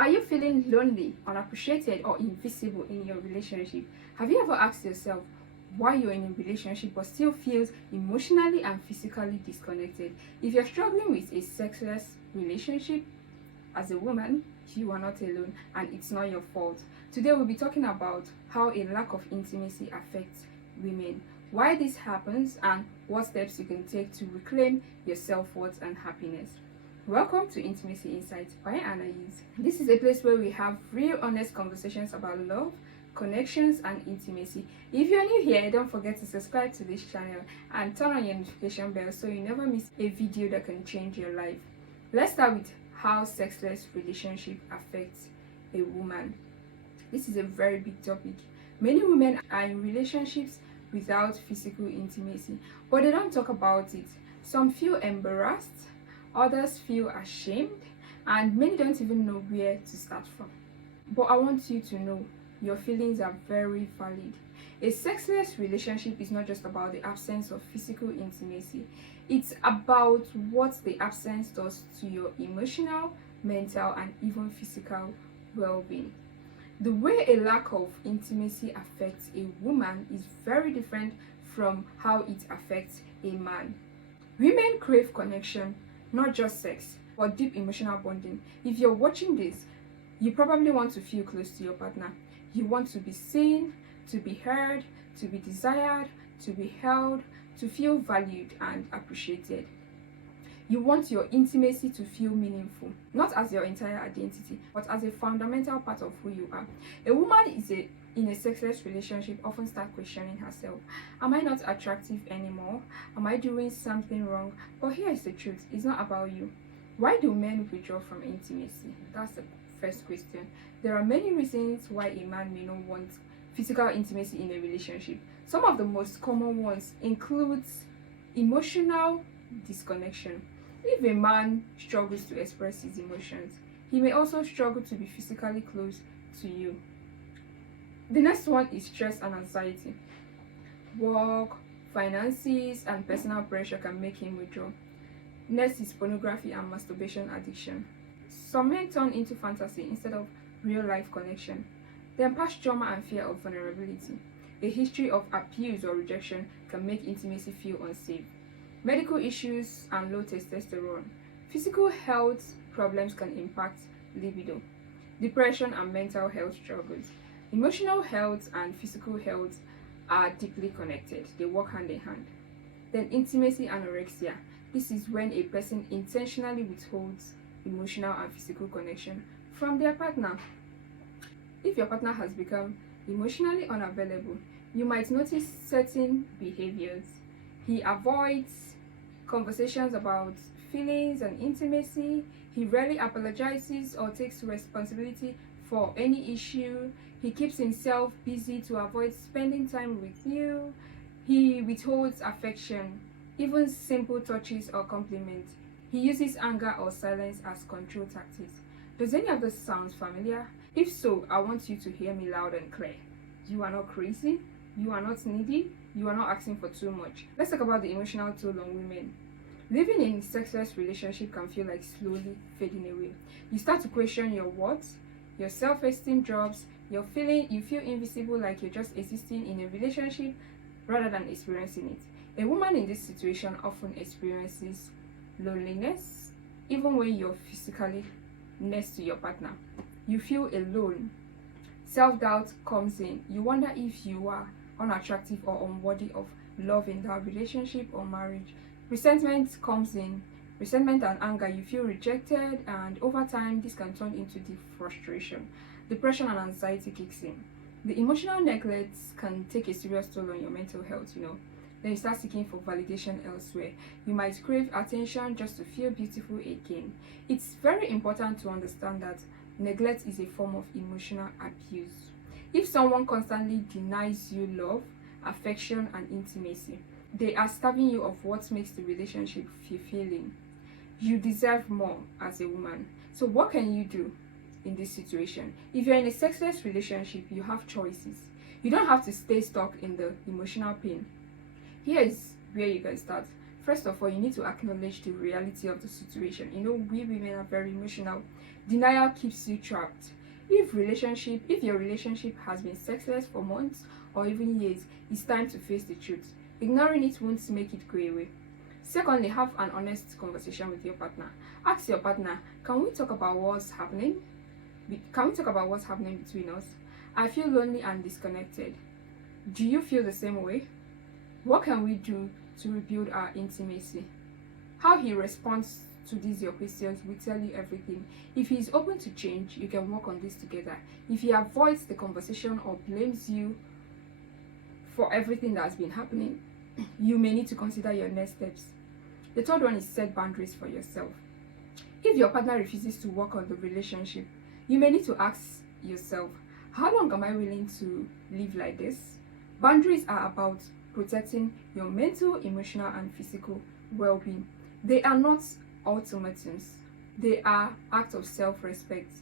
Are you feeling lonely, unappreciated, or invisible in your relationship? Have you ever asked yourself why you're in a relationship but still feels emotionally and physically disconnected? If you're struggling with a sexless relationship, as a woman, you are not alone and it's not your fault. Today we'll be talking about how a lack of intimacy affects women, why this happens, and what steps you can take to reclaim your self-worth and happiness. Welcome to Intimacy Insights by Anais. This is a place where we have real honest conversations about love, connections, and intimacy. If you're new here, don't forget to subscribe to this channel and turn on your notification bell so you never miss a video that can change your life. Let's start with how sexless relationship affects a woman. This is a very big topic. Many women are in relationships without physical intimacy, but they don't talk about it. Some feel embarrassed, others feel ashamed, and many don't even know where to start from. But I want you to know your feelings are very valid. A sexless relationship is not just about the absence of physical intimacy, it's about what the absence does to your emotional, mental, and even physical well-being. The way a lack of intimacy affects a woman is very different from how it affects a man. Women crave connection, not just sex, but deep emotional bonding. If you're watching this, you probably want to feel close to your partner. You want to be seen, to be heard, to be desired, to be held, to feel valued and appreciated. You want your intimacy to feel meaningful, not as your entire identity, but as a fundamental part of who you are. A woman in a sexless relationship often starts questioning herself. Am I not attractive anymore? Am I doing something wrong? But here is the truth. It's not about you. Why do men withdraw from intimacy? That's the first question. There are many reasons why a man may not want physical intimacy in a relationship. Some of the most common ones include emotional disconnection. If a man struggles to express his emotions, he may also struggle to be physically close to you. The next one is stress and anxiety. Work, finances, and personal pressure can make him withdraw. Next is pornography and masturbation addiction. Some men turn into fantasy instead of real life connection. Then past trauma and fear of vulnerability. A history of abuse or rejection can make intimacy feel unsafe. Medical issues and low testosterone. Physical health problems can impact libido. Depression and mental health struggles. Emotional health and physical health are deeply connected. They work hand in hand. Then intimacy anorexia. This is when a person intentionally withholds emotional and physical connection from their partner. If your partner has become emotionally unavailable, you might notice certain behaviors. He avoids conversations about feelings and intimacy. He rarely apologizes or takes responsibility for any issue. He keeps himself busy to avoid spending time with you. He withholds affection, even simple touches or compliments. He uses anger or silence as control tactics. Does any of this sound familiar? If so, I want you to hear me loud and clear. You are not crazy. You are not needy. You are not asking for too much. Let's talk about the emotional toll on women. Living in a sexless relationship can feel like slowly fading away. You start to question your worth, your self-esteem drops, you feel invisible, like you're just existing in a relationship rather than experiencing it. A woman in this situation often experiences loneliness, even when you're physically next to your partner. You feel alone. Self-doubt comes in. You wonder if you are unattractive or unworthy of love in that relationship or marriage. Resentment comes in. Resentment and anger. You feel rejected, and over time this can turn into deep frustration. Depression and anxiety kicks in. The emotional neglect can take a serious toll on your mental health, Then you start seeking for validation elsewhere. You might crave attention just to feel beautiful again. It's very important to understand that neglect is a form of emotional abuse. If someone constantly denies you love, affection, and intimacy, they are starving you of what makes the relationship fulfilling. You deserve more as a woman. So what can you do in this situation? If you're in a sexless relationship, you have choices. You don't have to stay stuck in the emotional pain. Here is where you can start. First of all, you need to acknowledge the reality of the situation. We women are very emotional. Denial keeps you trapped. If your relationship has been sexless for months or even years, it's time to face the truth. Ignoring it won't make it go away. Secondly, have an honest conversation with your partner. Ask your partner, can we talk about what's happening? Can we talk about what's happening between us? I feel lonely and disconnected. Do you feel the same way? What can we do to rebuild our intimacy? How he responds to these your questions will tell you everything. If he is open to change, you can work on this together. If he avoids the conversation or blames you for everything that has been happening, you may need to consider your next steps. The third one is set boundaries for yourself. If your partner refuses to work on the relationship, you may need to ask yourself, how long am I willing to live like this? Boundaries are about protecting your mental, emotional, and physical well-being. They are not ultimatums. They are acts of self-respect.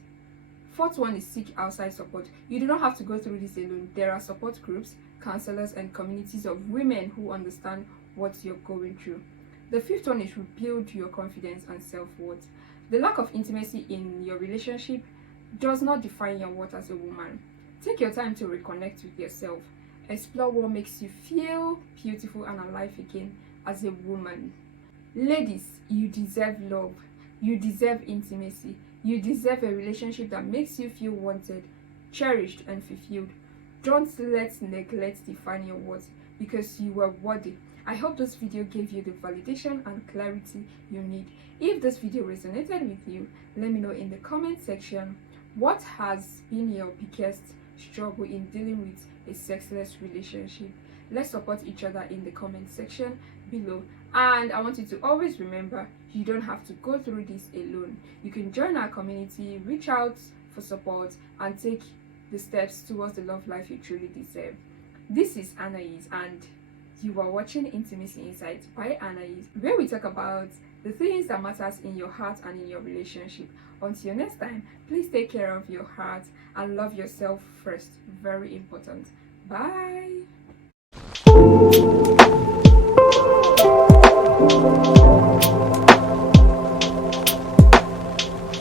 Fourth one is seek outside support. You do not have to go through this alone. There are support groups, counselors, and communities of women who understand what you're going through. The fifth one is rebuild your confidence and self-worth. The lack of intimacy in your relationship does not define your worth as a woman. Take your time to reconnect with yourself. Explore what makes you feel beautiful and alive again as a woman. Ladies, you deserve love. You deserve intimacy. You deserve a relationship that makes you feel wanted, cherished, and fulfilled. Don't let neglect define your worth, because you are worthy. I hope this video gave you the validation and clarity you need. If this video resonated with you, let me know in the comment section what has been your biggest struggle in dealing with a sexless relationship. Let's support each other in the comment section below. And I want you to always remember, you don't have to go through this alone. You can join our community, reach out for support, and take the steps towards the love life you truly deserve. This is Anais, and you are watching Intimacy Insights by Anais, where we talk about the things that matters in your heart and in your relationship. Until next time, please take care of your heart and love yourself first. Very important. Bye.